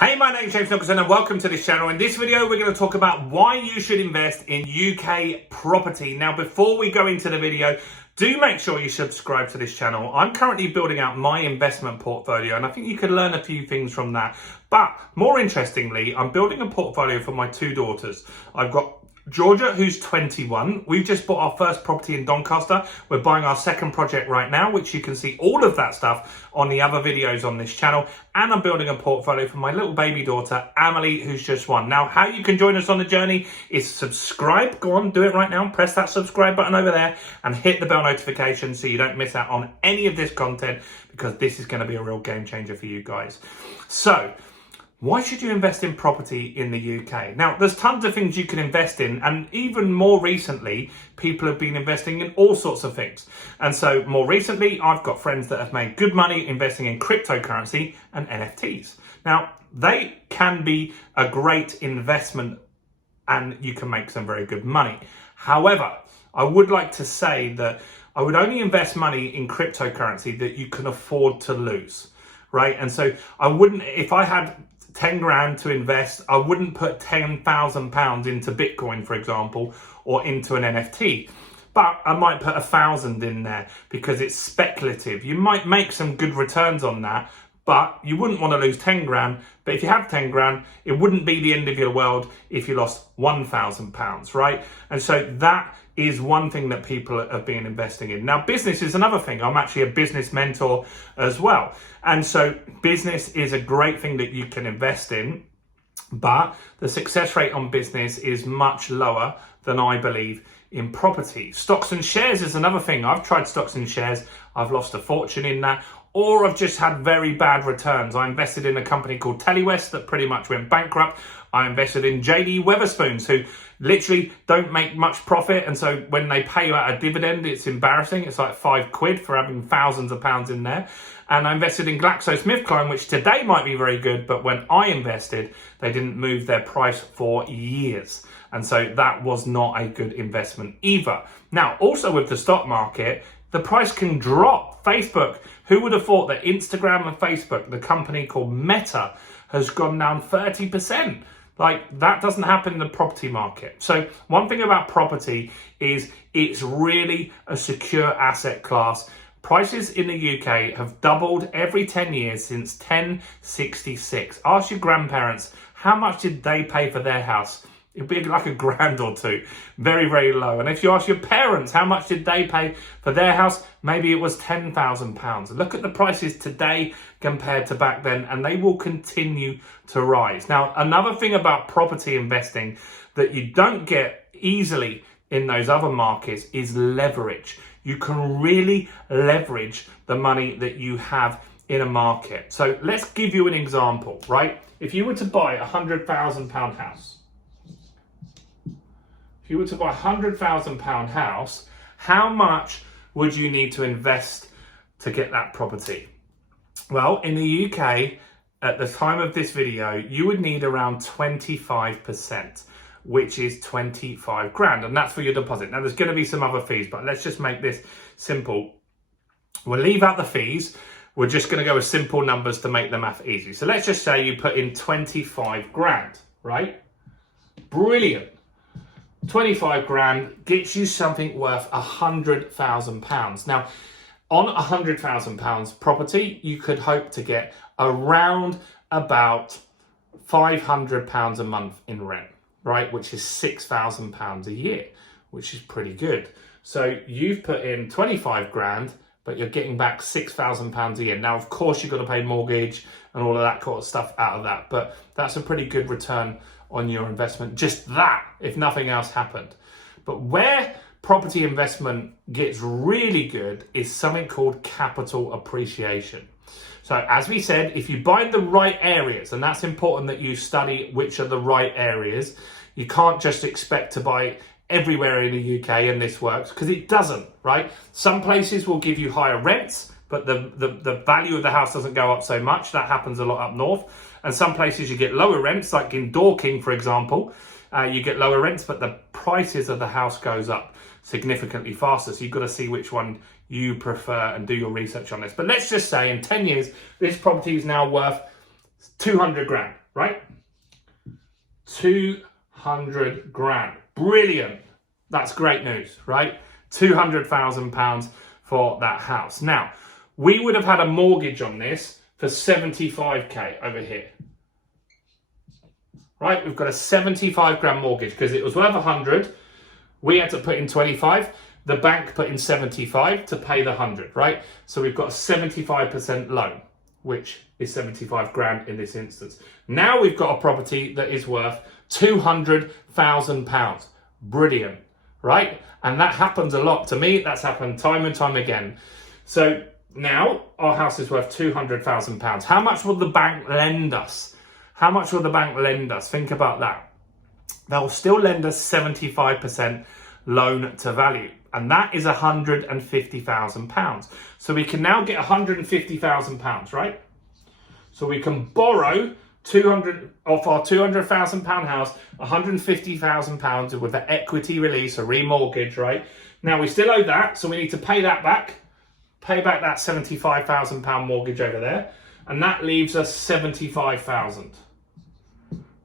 Hey, my name's James Nicholson and welcome to this channel. In this video, we're going to talk about why you should invest in UK property. Now, before we go into the video, do make sure you subscribe to this channel. I'm currently building out my investment portfolio and I think you could learn a few things from that. But more interestingly, I'm building a portfolio for my two daughters. I've got Georgia, who's 21. We've just bought our first property in Doncaster. We're buying our second project right now, which you can see all of that stuff on the other videos on this channel. And I'm building a portfolio for my little baby daughter, Amelie, who's just one. Now, how you can join us on the journey is subscribe. Go on, do it right now. Press that subscribe button over there and hit the bell notification so you don't miss out on any of this content, because this is going to be a real game changer for you guys. So, why should you invest in property in the UK? Now, there's tons of things you can invest in, and even more recently, people have been investing in all sorts of things. And so more recently, I've got friends that have made good money investing in cryptocurrency and NFTs. Now, they can be a great investment and you can make some very good money. However, I would like to say that I would only invest money in cryptocurrency that you can afford to lose, right? And so I wouldn't, if I had 10 grand to invest, I wouldn't put £10,000 into Bitcoin, for example, or into an NFT. But I might put 1,000 in there because it's speculative. You might make some good returns on that, but you wouldn't want to lose 10 grand. But if you have 10 grand, it wouldn't be the end of your world if you lost £1,000, right? And so that is one thing that people have been investing in. Now, business is another thing. I'm actually a business mentor as well. And so business is a great thing that you can invest in, but the success rate on business is much lower than I believe in property. Stocks and shares is another thing. I've tried stocks and shares. I've lost a fortune in that, or I've just had very bad returns. I invested in a company called Telewest that pretty much went bankrupt. I invested in JD Wetherspoons, who literally don't make much profit. And so when they pay you out a dividend, it's embarrassing. It's like £5 for having thousands of pounds in there. And I invested in GlaxoSmithKline, which today might be very good, but when I invested, they didn't move their price for years. And so that was not a good investment either. Now, also with the stock market, the price can drop. Facebook, who would have thought that Instagram and Facebook, the company called Meta, has gone down 30%? Like, that doesn't happen in the property market. So one thing about property is it's really a secure asset class. Prices in the UK have doubled every 10 years since 1066. Ask your grandparents, how much did they pay for their house? It'd be like a grand or two. Very, very low. And if you ask your parents, how much did they pay for their house? Maybe it was £10,000. Look at the prices today compared to back then, and they will continue to rise. Now, another thing about property investing that you don't get easily in those other markets is leverage. You can really leverage the money that you have in a market. So let's give you an example, right? If you were to buy a £100,000 house, if you were to buy a £100,000 house, how much would you need to invest to get that property? Well, in the UK, at the time of this video, you would need around 25%, which is 25 grand, and that's for your deposit. Now, there's going to be some other fees, but let's just make this simple. We'll leave out the fees. We're just going to go with simple numbers to make the math easy. So let's just say you put in 25 grand, right? Brilliant. 25 grand gets you something worth £100,000. Now, on £100,000 property, you could hope to get around about £500 a month in rent, right? Which is £6,000 a year, which is pretty good. So you've put in 25 grand, but you're getting back £6,000 a year. Now, of course, you've got to pay mortgage and all of that kind of stuff out of that, but that's a pretty good return on your investment, just that, if nothing else happened. But where property investment gets really good is something called capital appreciation. So as we said, if you buy in the right areas, and that's important that you study which are the right areas, you can't just expect to buy everywhere in the UK and this works, because it doesn't, right? Some places will give you higher rents, but the value of the house doesn't go up so much. That happens a lot up north. And some places you get lower rents, like in Dorking, for example, you get lower rents, but the prices of the house goes up significantly faster. So you've got to see which one you prefer and do your research on this. But let's just say in 10 years, this property is now worth 200 grand, right? 200 grand. Brilliant. That's great news, right? £200,000 for that house. Now, we would have had a mortgage on this for 75k over here. Right, we've got a 75 grand mortgage because it was worth 100. We had to put in 25. The bank put in 75 to pay the 100, right? So we've got a 75% loan, which is 75 grand in this instance. Now we've got a property that is worth £200,000. Brilliant, right? And that happens a lot to me. That's happened time and time again. So now our house is worth £200,000. How much will the bank lend us? How much will the bank lend us? Think about that. They'll still lend us 75% loan to value. And that is £150,000. So we can now get £150,000, right? So we can borrow 200 off our £200,000 house, £150,000 with an equity release, a remortgage, right? Now we still owe that, so we need to pay that back. Pay back that £75,000 mortgage over there. And that leaves us 75,000.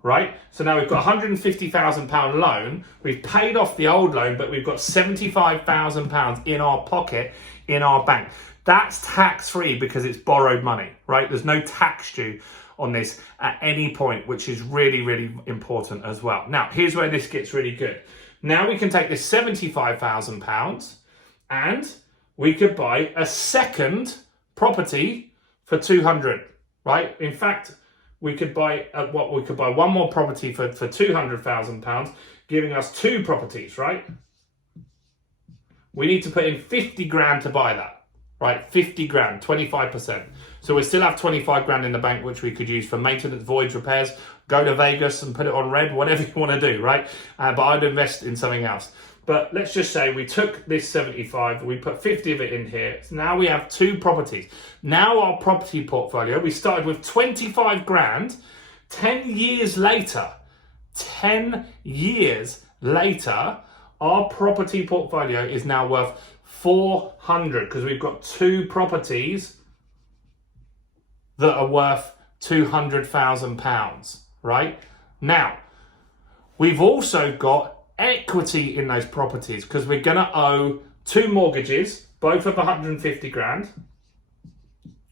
Right? So now we've got £150,000 loan. We've paid off the old loan, but we've got £75,000 in our pocket, in our bank. That's tax-free because it's borrowed money, right? There's no tax due on this at any point, which is really, really important as well. Now, here's where this gets really good. Now we can take this £75,000 and we could buy a second property for 200, right? In fact, we could buy one more property for £200,000, giving us two properties, right? We need to put in 50 grand to buy that, right? 50 grand, 25%. So we still have 25 grand in the bank, which we could use for maintenance, voids, repairs, go to Vegas and put it on red, whatever you want to do, right? But I'd invest in something else. But let's just say we took this 75, we put 50 of it in here. So now we have two properties. Now our property portfolio, we started with 25 grand. 10 years later, our property portfolio is now worth 400 because we've got two properties that are worth £200,000, right? Now, we've also got equity in those properties because we're going to owe two mortgages, both of 150 grand.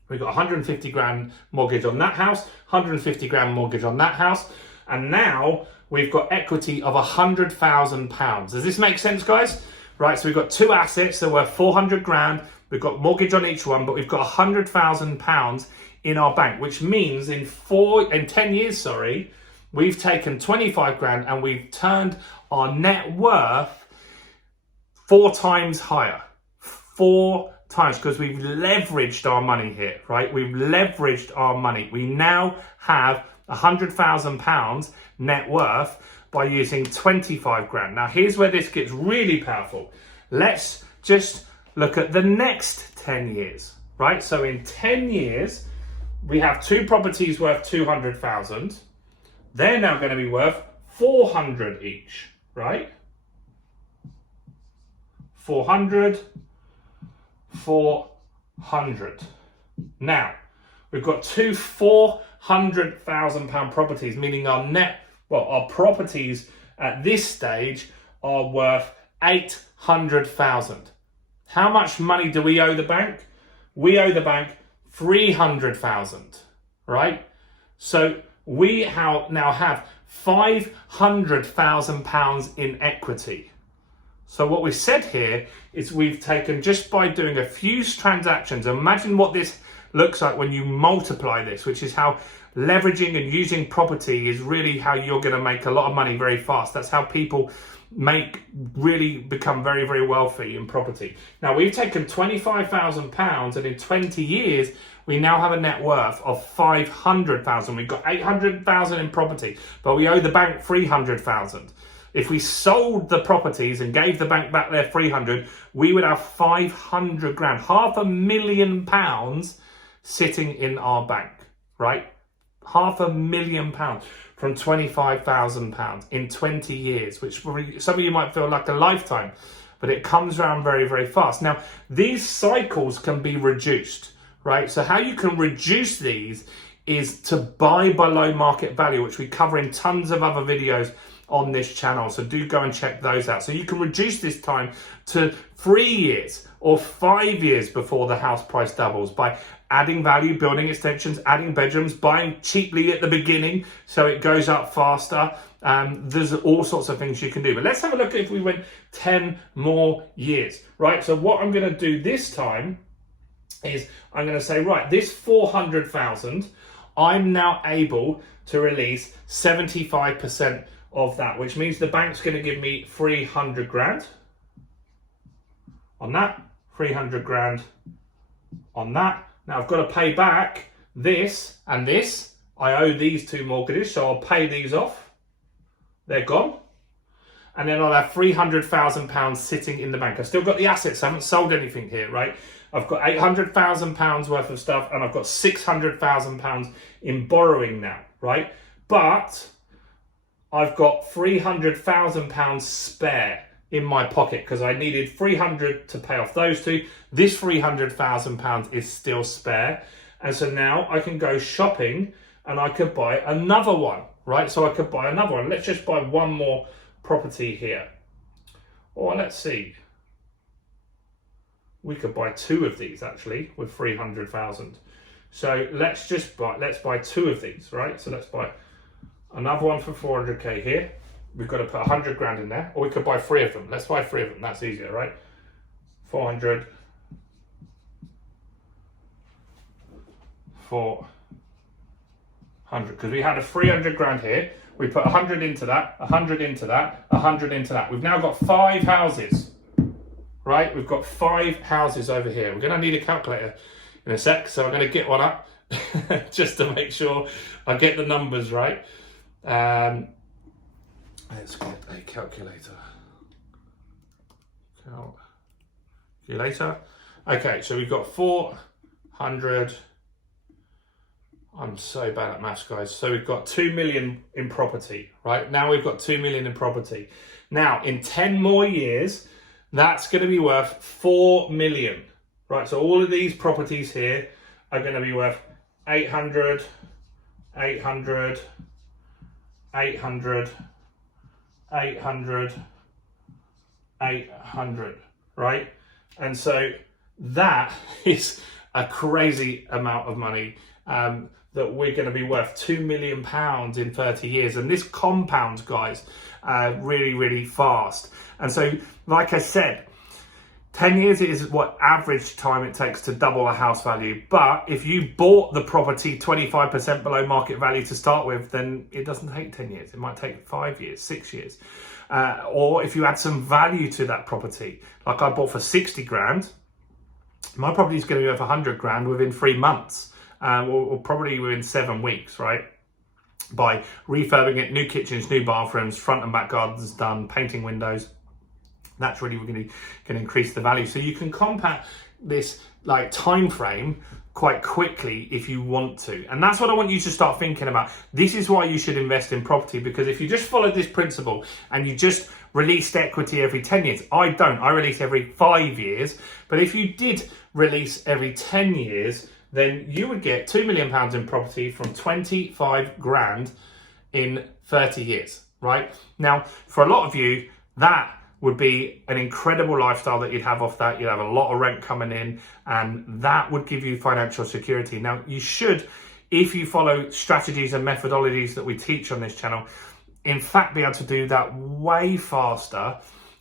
We've got 150 grand mortgage on that house, 150 grand mortgage on that house, and now we've got equity of £100,000. Does this make sense, guys? Right, so we've got two assets that were 400 grand. We've got mortgage on each one, but we've got £100,000 in our bank, which means in 10 years, we've taken 25 grand and we've turned our net worth 4 times higher. 4 times, because we've leveraged our money here, right? We've leveraged our money. We now have £100,000 net worth by using 25 grand. Now, here's where this gets really powerful. Let's just look at the next 10 years, right? So in 10 years, we have two properties worth 200,000. They're now going to be worth 400 each, right? 400. Now, we've got two £400,000 properties, meaning our properties at this stage are worth 800,000. How much money do we owe the bank? We owe the bank 300,000, right? So we now have £500,000 in equity. So what we've said here is we've taken, just by doing a few transactions, imagine what this looks like when you multiply this, which is how leveraging and using property is really how you're going to make a lot of money very fast. That's how people become very, very wealthy in property. Now, we've taken £25,000 and in 20 years, we now have a net worth of 500,000. We've got 800,000 in property, but we owe the bank 300,000. If we sold the properties and gave the bank back their 300, we would have 500 grand, £500,000 sitting in our bank, right? £500,000 from £25,000 in 20 years, which some of you might feel like a lifetime, but it comes around very, very fast. Now, these cycles can be reduced, right? So how you can reduce these is to buy below market value, which we cover in tons of other videos on this channel. So do go and check those out. So you can reduce this time to 3 years or 5 years before the house price doubles by adding value, building extensions, adding bedrooms, buying cheaply at the beginning so it goes up faster. There's all sorts of things you can do. But let's have a look if we went 10 more years, right? So what I'm going to do this time is I'm going to say, right, this 400,000, I'm now able to release 75% of that, which means the bank's going to give me 300 grand on that, 300 grand on that. Now I've got to pay back this and this. I owe these two mortgages, so I'll pay these off. They're gone. And then I'll have £300,000 sitting in the bank. I've still got the assets. I haven't sold anything here, right? I've got £800,000 worth of stuff, and I've got £600,000 in borrowing now, right? But I've got £300,000 spare in my pocket because I needed 300 to pay off those two. This £300,000 is still spare. And so now I can go shopping and I could buy another one, right? So I could buy another one. Let's just buy one more property here. Or let's see. We could buy two of these actually with 300,000. So let's buy two of these, right? So let's buy another one for 400k here. We've got to put 100 grand in there, or we could buy three of them. Let's buy three of them. That's easier, right? 400, 400, because we had a 300 grand here. We put 100 into that, 100 into that, 100 into that. We've now got 5 houses, right? We've got 5 houses over here. We're going to need a calculator in a sec, so I'm going to get one up just to make sure I get the numbers right. Let's get a calculator. Calculator. Okay, so we've got 400. I'm so bad at maths, guys. So we've got 2 million in property, right? Now we've got 2 million in property. Now, in 10 more years, that's going to be worth 4 million, right? So all of these properties here are going to be worth 800, 800, 800, 800, 800, right? And so that is a crazy amount of money that we're going to be worth £2 million in 30 years. And this compounds, guys, really, really fast. And so, like I said, 10 years is what average time it takes to double a house value. But if you bought the property 25% below market value to start with, then it doesn't take 10 years. It might take 5 years, 6 years. Or if you add some value to that property, like I bought for 60 grand, my property is going to be worth 100 grand within 3 months, or probably within 7 weeks, right? By refurbing it, new kitchens, new bathrooms, front and back gardens done, painting windows. That's really going to increase the value. So you can compound this like time frame quite quickly if you want to. And that's what I want you to start thinking about. This is why you should invest in property, because if you just followed this principle and you just released equity every 10 years, I don't, I release every 5 years. But if you did release every 10 years, then you would get £2 million in property from 25 grand in 30 years, right? Now, for a lot of you, that would be an incredible lifestyle that you'd have off that. You'd have a lot of rent coming in, and that would give you financial security. Now, you should, if you follow strategies and methodologies that we teach on this channel, in fact, be able to do that way faster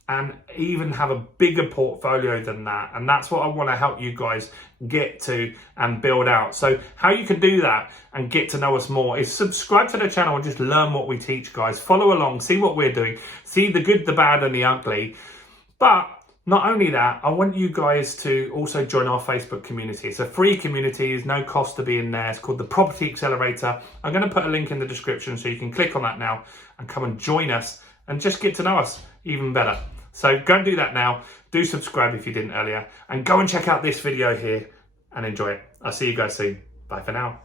and even have a bigger portfolio than that. And that's what I want to help you guys get to and build out. So how you can do that and get to know us more is subscribe to the channel and just learn what we teach, guys. Follow along, see what we're doing, see the good, the bad and the ugly. But not only that, I want you guys to also join our Facebook community. It's a free community, there's no cost to be in there. It's called the Property Accelerator. I'm going to put a link in the description so you can click on that now and come and join us and just get to know us even better. So go and do that now. Do subscribe if you didn't earlier, and go and check out this video here and enjoy it. I'll see you guys soon. Bye for now.